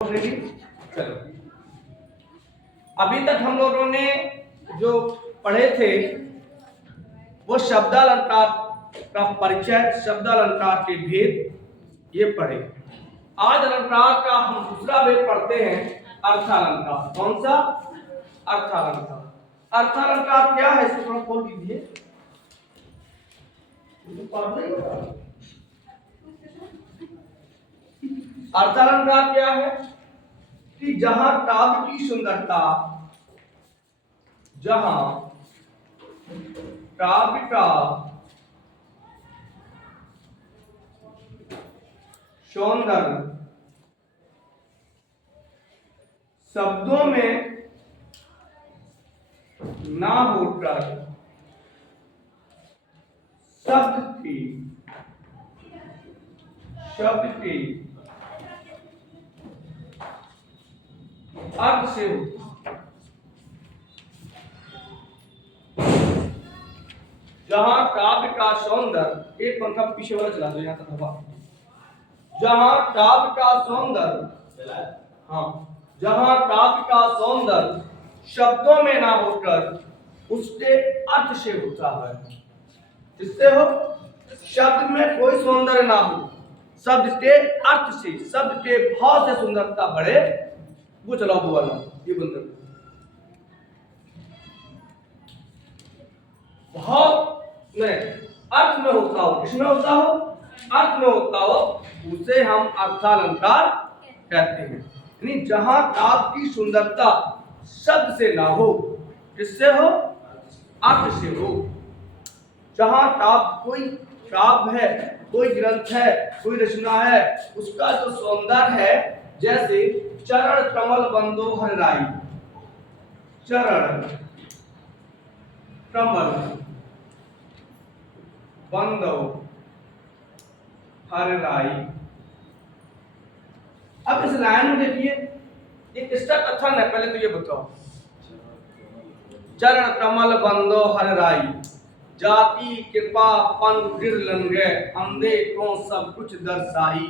चलो, अभी तक हम लोगों ने जो पढ़े थे वो शब्दालंकार का परिचय, शब्दालंकार के भेद ये पढ़े। आज अलंकार का हम दूसरा भेद पढ़ते हैं, अर्थालंकार। कौन सा? अर्थालंकार। अर्थालंकार क्या है, इसको थोड़ा खोल दीजिए। अर्थालंकार क्या है कि जहां काव्य की सुंदरता, जहां काव्य का सौंदर्य शब्दों में ना होकर शब्द के अर्थ से होता। जहां काव्य का सौंदर्य, एक पंखा पीछे वाला चला दो, यहां तक हवा। जहां काव्य का सौंदर्य, हाँ, जहां काव्य का सौंदर्य शब्दों में ना होकर उसके अर्थ से होता है। किससे हो? शब्द में कोई सौंदर्य ना हो, शब्द के अर्थ से, शब्द के भाव से सुंदरता बढ़े, वो चलाओ वो वाला, ये बंद कर। भाव में, अर्थ में होता हो, किसमें होता हो? अर्थ में होता हो, उसे हम अर्थालंकार कहते हैं। यानी जहां काव्य की सुंदरता शब्द से ना हो, किससे हो? अर्थ से हो। जहां काव्य, कोई काव्य है, कोई ग्रंथ है, कोई रचना है, उसका जो सौंदर्य है, जैसे चरण कमल बंदो हर राई, चरण कमल बंदो हर राई। अब इस लाइन में देखिए, ये किसका कथन है, पहले तो ये बताओ। चरण कमल बंदो हर राई, जाति कृपा पन गिर लंगे, अंधे को सब कुछ दर्शाई,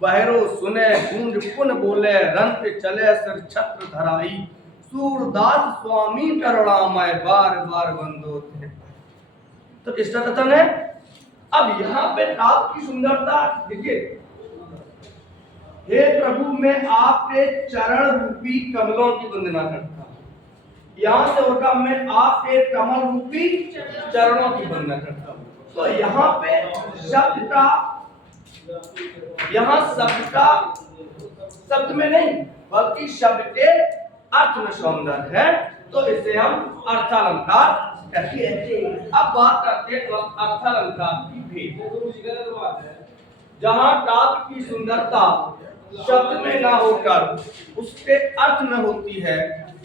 बहरो सुने गूंज पुन बोले, रंत चले सिर छत्र धराई, सूरदास स्वामी करुणामय, बार बार बंदो थे। तो किसका कथन है? अब यहाँ पे काव्य की सुंदरता देखिए, हे प्रभु मैं आपके चरण रूपी कमलों की वंदना करता हूँ। यहाँ से होगा मैं आपके कमल रूपी चरणों की वंदना करता हूँ। तो यहाँ पे शब्द का, यहाँ शब्द में नहीं बल्कि शब्द के अर्थ में सौंदर्य है, तो इसे हम अर्थालंकार कहते हैं। अब बात करते हैं अर्थालंकार की भेद। जहां काव्य की सुंदरता शब्द में ना होकर उसके अर्थ में होती है,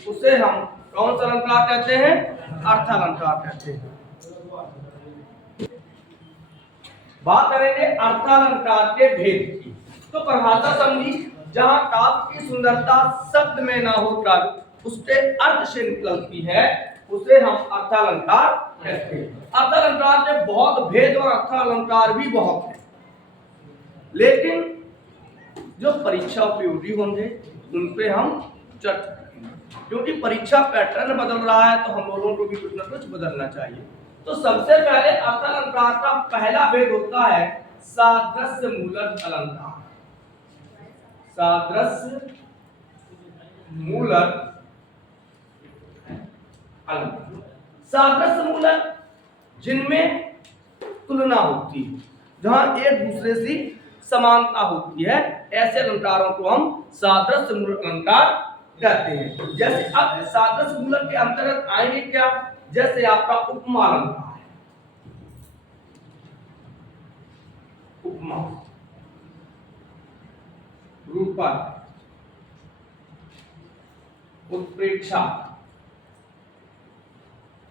उसे हम कौन सा अलंकार कहते हैं? अर्थालंकार कहते हैं। बात करेंगे अर्थालंकार के भेद की। तो परिभाषा समझी, जहां काव्य की सुंदरता शब्द में ना होकर उसके अर्थ से निकलती है, उसे हम अर्थालंकार कहते हैं। अर्थालंकार के बहुत भेद और अर्थालंकार भी बहुत है, लेकिन जो परीक्षा उपयोगी होंगे उन पे हम चर्चा करेंगे, क्योंकि परीक्षा पैटर्न बदल रहा है, तो हम लोगों को भी कुछ ना कुछ बदलना चाहिए। तो सबसे पहले अर्थालंकार का पहला भेद होता है सादृश्य मूलक अलंकार। सादृश्य मूलक अलंकार, सादृश्य मूलक जिनमें तुलना होती है, जहां एक दूसरे से समानता होती है, ऐसे अलंकारों को हम सादृश्य मूलक अलंकार कहते हैं। जैसे अब सादृश्य मूलक के अंतर्गत आएंगे क्या? जैसे आपका उपमा अलंकार है, उपमा, रूपक, उत्प्रेक्षा,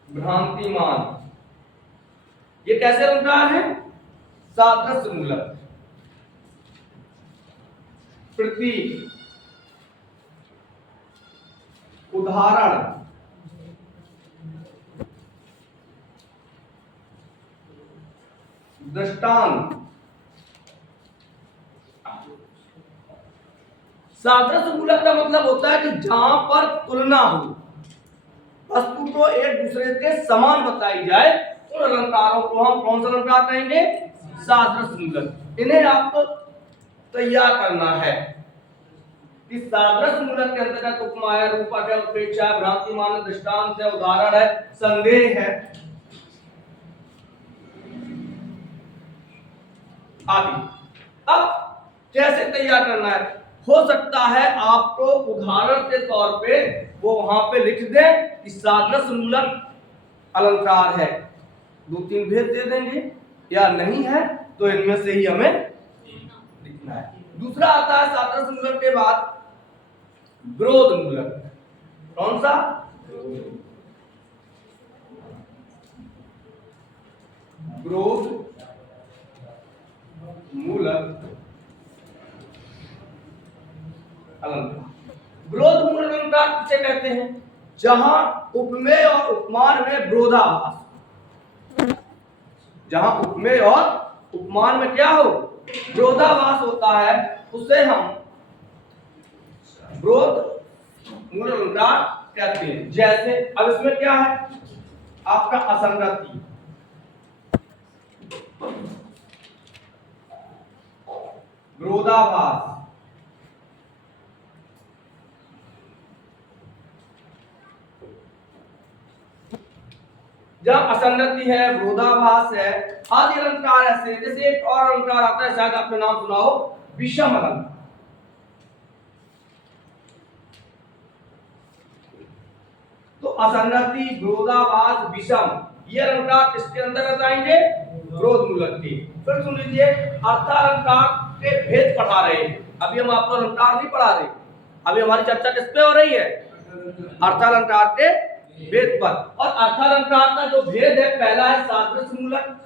भ्रांतिमान, ये कैसे अलंकार है? सादृश्य मूलक। प्रतीक, उदाहरण, दृष्टांत, सादृश्य मूलक का मतलब होता है कि जहां पर तुलना हो, वस्तु को एक दूसरे के समान बताई जाए, उन अलंकारों को हम कौन सा अलंकार कहेंगे? सादृश्य मूलक। इन्हें आपको तैयार करना है कि सादृश्य मूलक के अंतर्गत उपमा है, रूपक है, उत्प्रेक्षा है, भ्रांतिमान है, दृष्टांत है, उदाहरण है, संदेह है आदि। अब कैसे तैयार करना है? हो सकता है आपको उदाहरण के तौर पे वो वहां पे लिख दे कि सादृश्य मूलक अलंकार है, 2-3 भेद दे देंगे, या नहीं है तो इनमें से ही हमें लिखना है। दूसरा आता है सादृश्य मूलक के बाद विरोध मूलक। कौन सा? विरोध मूलक अलंकार। विरोध मूलक अलंकार किसे कहते हैं? जहां उपमेय और उपमान में विरोधाभास, जहां उपमेय और उपमान में क्या हो? विरोधाभास होता है, उसे हम विरोध मूलक अलंकार कहते हैं। जैसे अब इसमें क्या है आपका? असंगति, विरोधाभास, जब असंगति है, विरोधाभास है आदि अलंकार ऐसे। जैसे एक और अलंकार आता है, शायद आपने नाम सुना हो, विषम अलंकार। तो असंगति, विरोधाभास, विषम, ये अलंकार किसके अंतर्गत आएंगे? विरोध मूलक के। फिर सुन लीजिए, अर्थालंकार के भेद पढ़ा रहे हैं। अभी हम आपको अलंकार नहीं पढ़ा रहे, अभी हमारी चर्चा किस पे हो रही है? अर्थालंकार के भेद पर। और अर्थालंकार का जो भेद है, पहला है सादृश्य मूलक,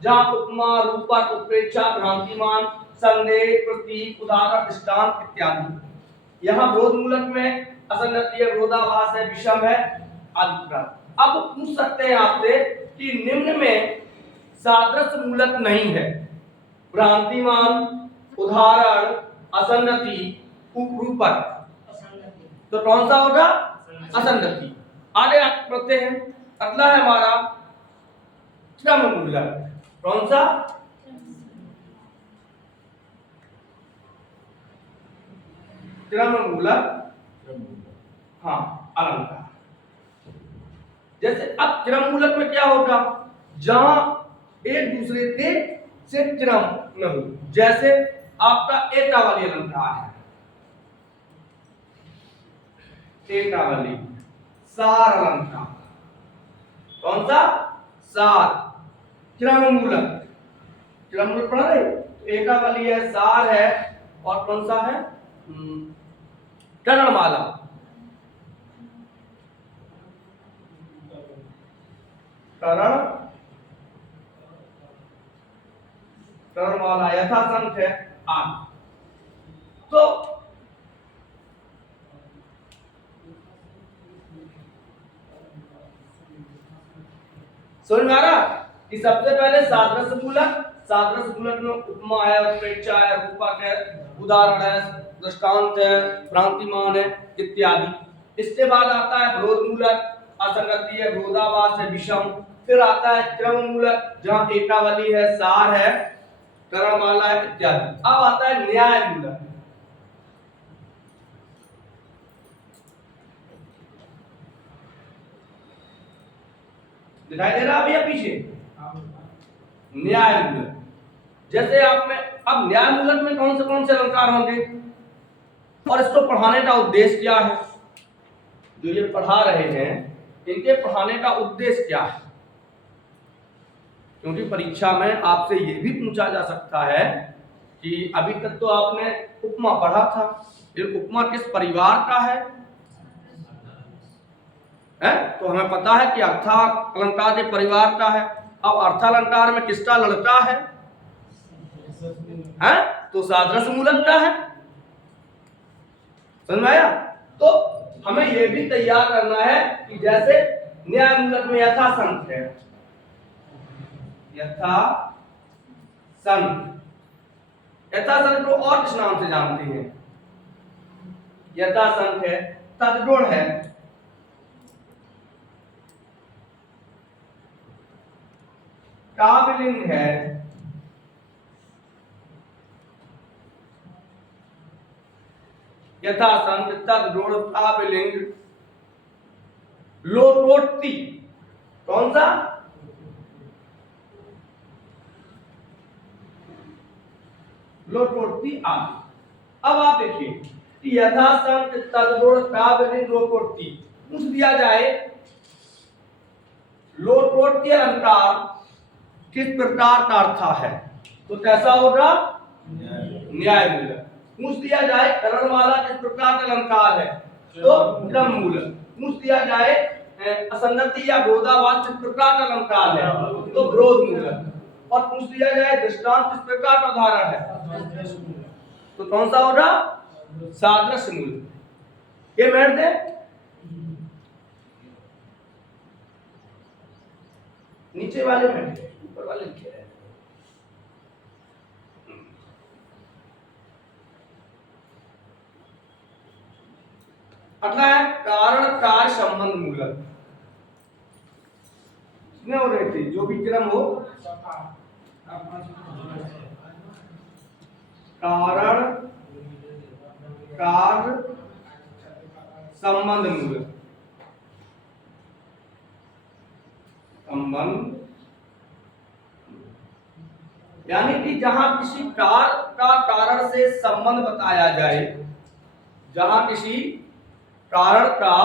जहां उपमा, रूपक, उत्प्रेक्षा, भ्रांतिमान, संदेह, प्रतीक, उदाहरण, दृष्टांत इत्यादि। यहाँ विरोध मूलक में असंगति है, विरोधाभास है, विषम है आदि। अब पूछ सकते हैं आपसे कि निम्न में सादृश्य मूलक नहीं है, भ्रांतिमान, उदाहरण, असंगति, रूपक, तो कौन सा होगा? असंगति। आगे पढ़ते हैं, अगला है हमारा क्रम मूलक। कौन सा? क्रम मूलक, हाँ, अलंकार। जैसे अब क्रम मूलक में क्या होगा? जहां एक दूसरे के से क्रम न हो। जैसे आपका एकावली अलंकार है, एकावली, सार अलंकार। कौन सा? सार। क्रम मूलक, क्रम मूलक पढ़ा रहे? एकावली है, सार है, और कौन सा है? करणमाला। करणमाला, यथासंख्य है आदि। तो समझ में आ रहा कि सबसे पहले सादृश्य मूलक, सादृश्य मूलक में उपमा है, उत्प्रेक्षा है, रूपक है, उदाहरण है, दृष्टांत है, भ्रांतिमान है इत्यादि। इसके बाद आता है विरोध मूलक, असंगति है, विरोधाभास है, विषम। फिर आता है क्रम मूलक, जहां एकावली है, सार है, करणमाला है इत्यादि। अब आता है न्याय मूलक। दिखाई दे रहा है भैया पीछे? न्याय मूलक। जैसे आप में अब न्याय मूलक में कौन से अलंकार होंगे और इसको पढ़ाने का उद्देश्य क्या है? जो ये पढ़ा रहे हैं, इनके पढ़ाने का उद्देश्य क्या है? क्योंकि परीक्षा में आपसे ये भी पूछा जा सकता है कि अभी तक तो आपने उपमा पढ़ा था, ये उपमा किस परिवार का है? तो हमें पता है कि अर्थालंकार के परिवार का है। अब अर्थालंकार में किसका लड़का है? तो सादृश्य मूलक का है। समझ में आया? तो हमें यह भी तैयार करना है कि जैसे न्याय मूलक में यथासंख्य है, यथासंख्य को और किस नाम से जानते हैं? यथासंख्य है, तदगुण है, काबलिंग है, यथासंख्य तदगुण काबलिंग, लोटोक्ति। कौन सा? लोटोक्ति आदि। अब आप देखिए यथासंख्य तदगुण काबलिंग लोटोक्ति पूछ दिया जाए लोटोक्ति अलंकार किस प्रकार का अर्थ है तो कैसा होगा? न्याय मूलक। पूछ दिया जाए करणमाला किस प्रकार का अलंकार है तो क्रम मूलक। पूछ दिया जाए असन्नति या विरोधाभास किस प्रकार का अलंकार है तो विरोध मूलक। और पूछ दिया जाए दृष्टांत किस प्रकार का उदाहरण है तो कौन सा होगा? सादृश्य मूलक। ये बैठ दे नीचे वाले में, ऊपर वाले लिखे हैं। अगला है कारण कार्य संबंध मूलक। कितने हो रहे थे? जो भी क्रम हो, कारण कार्य संबंध मूलक। संबंध यानी कि जहां किसी कार्य का कारण से संबंध बताया जाए, जहां किसी कारण का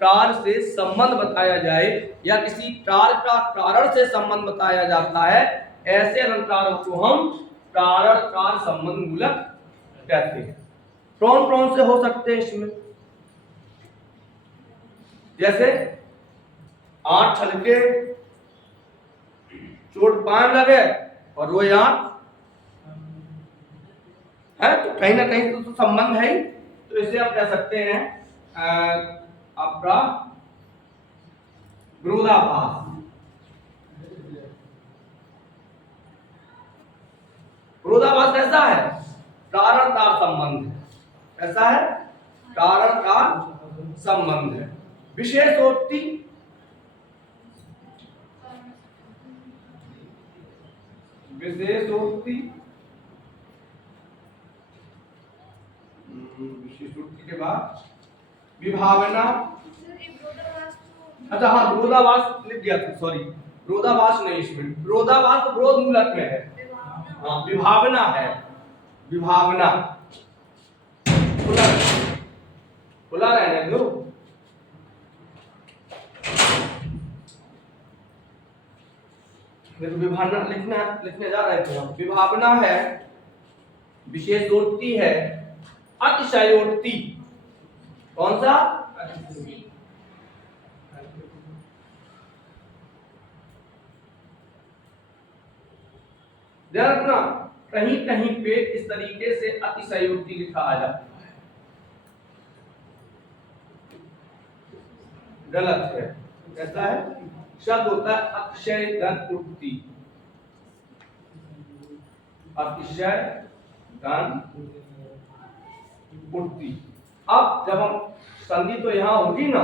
कार्य से संबंध बताया जाए या किसी कार्य का कारण से संबंध बताया जाता है, ऐसे अलंकारों को हम कारण कार्य संबंध मूलक कहते हैं। कौन कौन से हो सकते हैं इसमें? जैसे 8 छलके, चोट पान लगे और रोए आंख है, तो कहीं ना कहीं तो संबंध है ही। तो इसे आप कह सकते हैं आपका विरोधाभास। विरोधाभास कैसा है? कारण का संबंध है। कैसा है? कारण का संबंध है। विशेषोक्ति, विशेषोक्ति, विशेषोक्ति के बाद विभावना। अच्छा हाँ, विरोधाभास लिख दिया था, सॉरी, विरोधाभास नहीं, इसमें विरोधाभास तो विरोध मूलक में है। हाँ, विभावना है, विभावना। खुला खुला रहने दो। विभावना लिखने जा रहे थे हम। विभावना है, विशेषोक्ति है, अतिशयोक्ति। कौन सा? ध्यान रखना, कहीं कहीं पे इस तरीके से अतिशयोक्ति लिखा आ जाता है, गलत है। कैसा है? शब्द होता है अतिशय धन उक्ति, अतिशय धन उक्ति। अब जब हम संधि तो यहाँ होगी ना,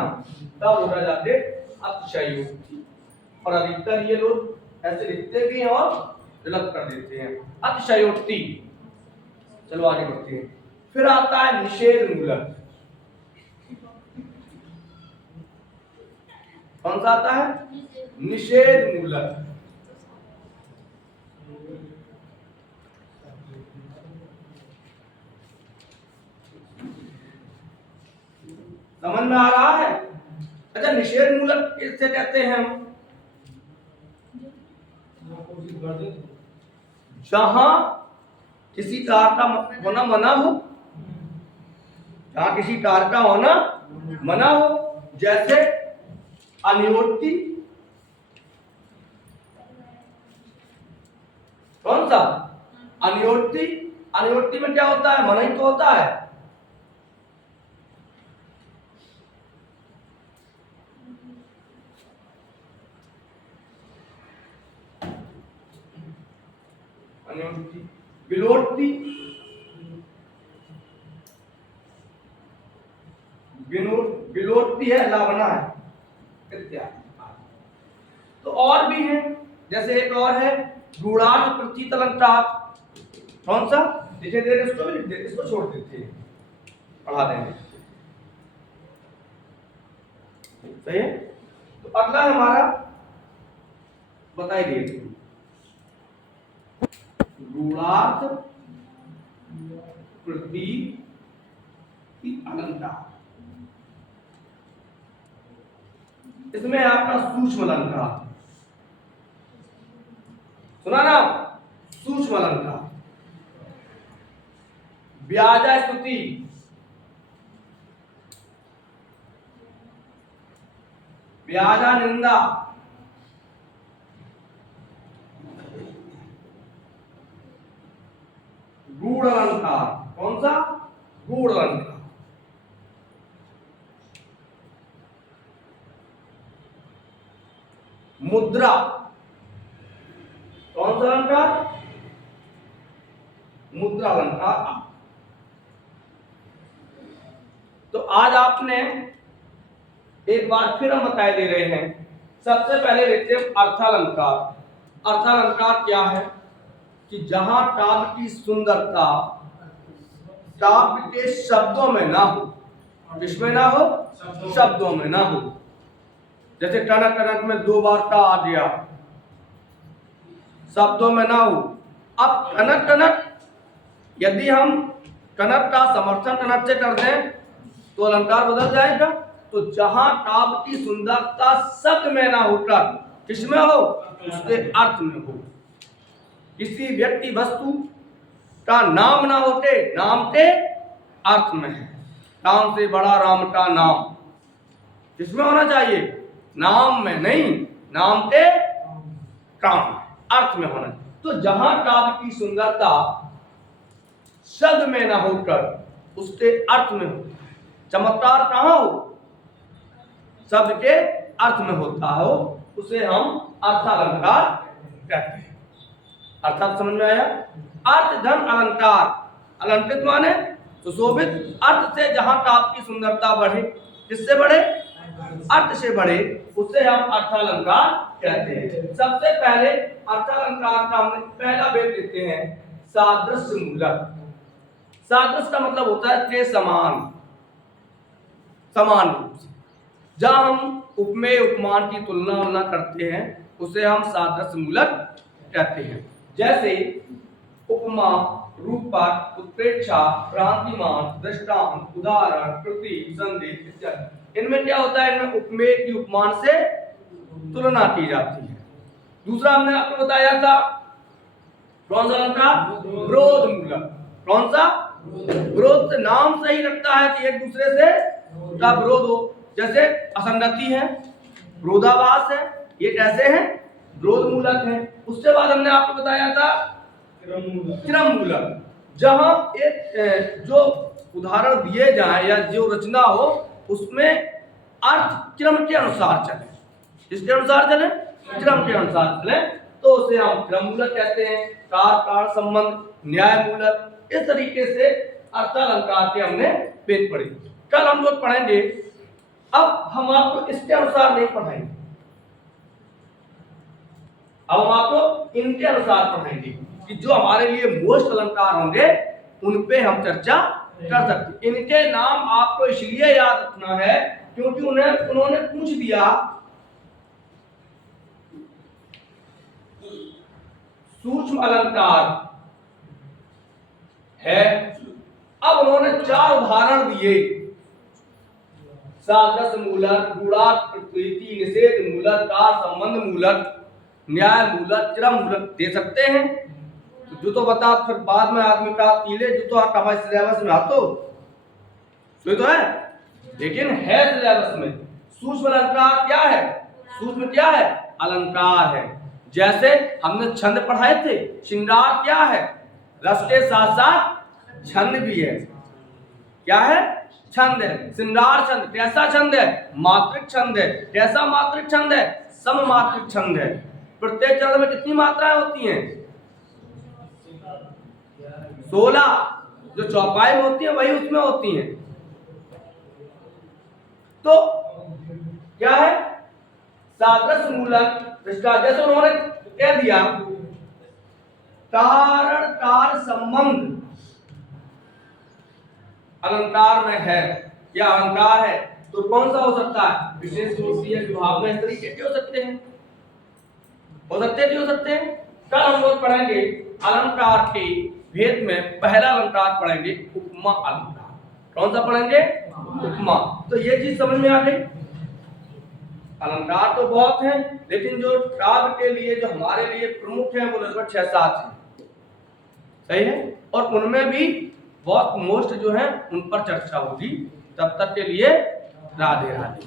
तब हो जाते अतिशयोक्ति। और अधिकतर ये लोग ऐसे लिखते भी हैं और गलत कर देते हैं, अतिशयोक्ति। चलो आगे बढ़ते हैं। फिर आता है निषेध मूलक। कौन सा आता है? निषेध मूलक। समझ में आ रहा है? अच्छा, निषेध मूलक किससे कहते हैं हम? जहां किसी कार्य का होना मना हो, जहां किसी कार्य का होना मना हो, जैसे अनियोक्ति। कौन सा? अनियोक्ति। अनियोक्ति में क्या होता है? मना ही तो होता है। विलोक्ति, बिलोटती है, लावना है इत्यादि। तो और भी है, जैसे एक और है गूढ़ार्थ प्रतीत अलंकार। कौन सा? लिखे दे रहे, इसको भी लिख दे, इसको छोड़ देते हैं, पढ़ा देंगे। सही है। तो अगला हमारा बताइए, गूढ़ार्थ प्रतीत अलंकार। इसमें आपका सूक्ष्म अलंकार सुना ना, सूक्ष्म अलंकार, व्याजा स्तुति, व्याजा निंदा, गूढ़ अलंकार। कौन सा? गूढ़ अलंकार। मुद्रा। कौन सा अलंकार? मुद्रा अलंकार। तो आज आपने एक बार फिर हम बताए दे रहे हैं। सबसे पहले लेते हैं अर्थालंकार। अर्थालंकार क्या है कि जहां काव्य की सुंदरता काव्य के शब्दों में ना हो, किसमें ना हो? शब्दों में ना हो। जैसे टनक टनक में दो बार का आ गया, शब्दों में ना हो। अब टनक टनक, यदि हम टनक का समर्थन टनक से कर दें तो अलंकार बदल जाएगा। तो जहां काव्य की सुंदरता शब्द में ना होकर किसमें हो? उसके अर्थ में हो। किसी व्यक्ति वस्तु का नाम ना होते, नाम के अर्थ में है। राम से बड़ा राम का नाम किसमें होना चाहिए? नाम में नहीं, नाम के काम, अर्थ में होना। तो जहां काव्य की सुंदरता शब्द में ना होकर उसके अर्थ में हो, चमत्कार कहां हो? शब्द के अर्थ में होता हो, उसे हम अर्थालंकार कहते हैं। अर्थात समझ में आया? अर्थ धन अलंकार। अलंकृत माने सुशोभित। अर्थ से जहां काव्य की सुंदरता बढ़े, किससे बढ़े? अर्थ से बढ़े, उसे हम अर्थालंकार कहते हैं। सबसे पहले अर्थालंकार का हम पहला भेद लेते हैं, सादृश्य मूलक। सादृश्य का मतलब होता है के समान, समान रूप से। जहां हम उपमेय उपमान की तुलना करते हैं उसे हम सादृश्य मूलक कहते हैं। जैसे उपमा, रूपक, उत्प्रेक्षा, भ्रांतिमान, दृष्टांत, उदाहरण, प्रतीक, संदेश इत्यादि। इनमें क्या होता है? इनमें उपमेय की उपमान से तुलना की जाती है। दूसरा हमने आपको बताया था कौन सा अलंकार? विरोध मूलक। कौन सा? विरोध से नाम से ही लगता है कि एक दूसरे से का विरोध हो। जैसे असंगति है, विरोधाभास है, ये कैसे हैं? विरोध मूलक है। उसके बाद हमने आपको बताया था क्रम मूलक। जहां एक जो उदाहरण दिए जाए या जो रचना हो उसमें अर्थ क्रम के अनुसार चले। किसके अनुसार चले? क्रम के अनुसार चले, तो उसे हम क्रम मूलक कहते हैं। कार संबंध, न्याय मूलक, इस तरीके से अर्थालंकार के हमने भेद पढ़े। कल हम लोग पढ़ेंगे। अब हम आपको इसके अनुसार नहीं पढ़ाएंगे, अब हम आपको इनके अनुसार पढ़ाएंगे कि जो हमारे लिए मोस्ट अलंकार होंगे उन पे हम चर्चा कर सकते। इनके नाम आपको इसलिए याद रखना है क्योंकि उन्होंने पूछ दिया सूक्ष्म अलंकार है। अब उन्होंने 4 उदाहरण दिए, सादृश्य मूलक, गूढ़ार्थ प्रतीति, निषेध मूलक, कार संबंध मूलक, न्याय मूलक, क्रम मूलक दे सकते हैं। तो बता, फिर बाद में आदमी का तीले जो तो हमारे सिलेबस में आतो तो है, लेकिन है सिलेबस में। सूक्ष्म अलंकार क्या है? सूक्ष्म क्या है? अलंकार है। जैसे हमने छंद पढ़ाए थे, श्रृंगार क्या है? रस के साथ साथ छंद भी है। क्या है? छंद है। श्रृंगार छंद कैसा छंद है? मात्रिक छंद है। कैसा मात्रिक छंद है? सममात्रिक छंद है। प्रत्येक चरण में कितनी मात्राएं होती हैं? 16। जो चौपाई में होती है वही उसमें होती हैं। तो क्या है, सादृश्य मूलक दृष्टांत, जैसे उन्होंने कह दिया कारणकार संबंध अलंकार में है या अलंकार है, तो कौन सा हो सकता है, विशेष दोषी या विभाग में, इस तरीके के हो सकते हैं, हो सकते हैं, हो सकते हैं। कल हम लोग पढ़ेंगे अलंकार के भेद में, पहला अलंकार पढ़ेंगे उपमा अलंकार। कौन सा पढ़ेंगे, उपमा। तो ये चीज समझ में आ गई। अलंकार तो बहुत हैं, लेकिन जो काव्य के लिए जो हमारे लिए प्रमुख है वो लगभग 6-7 हैं, सही है, और उनमें भी बहुत मोस्ट जो है उन पर चर्चा होगी। तब तक के लिए राधे राधे।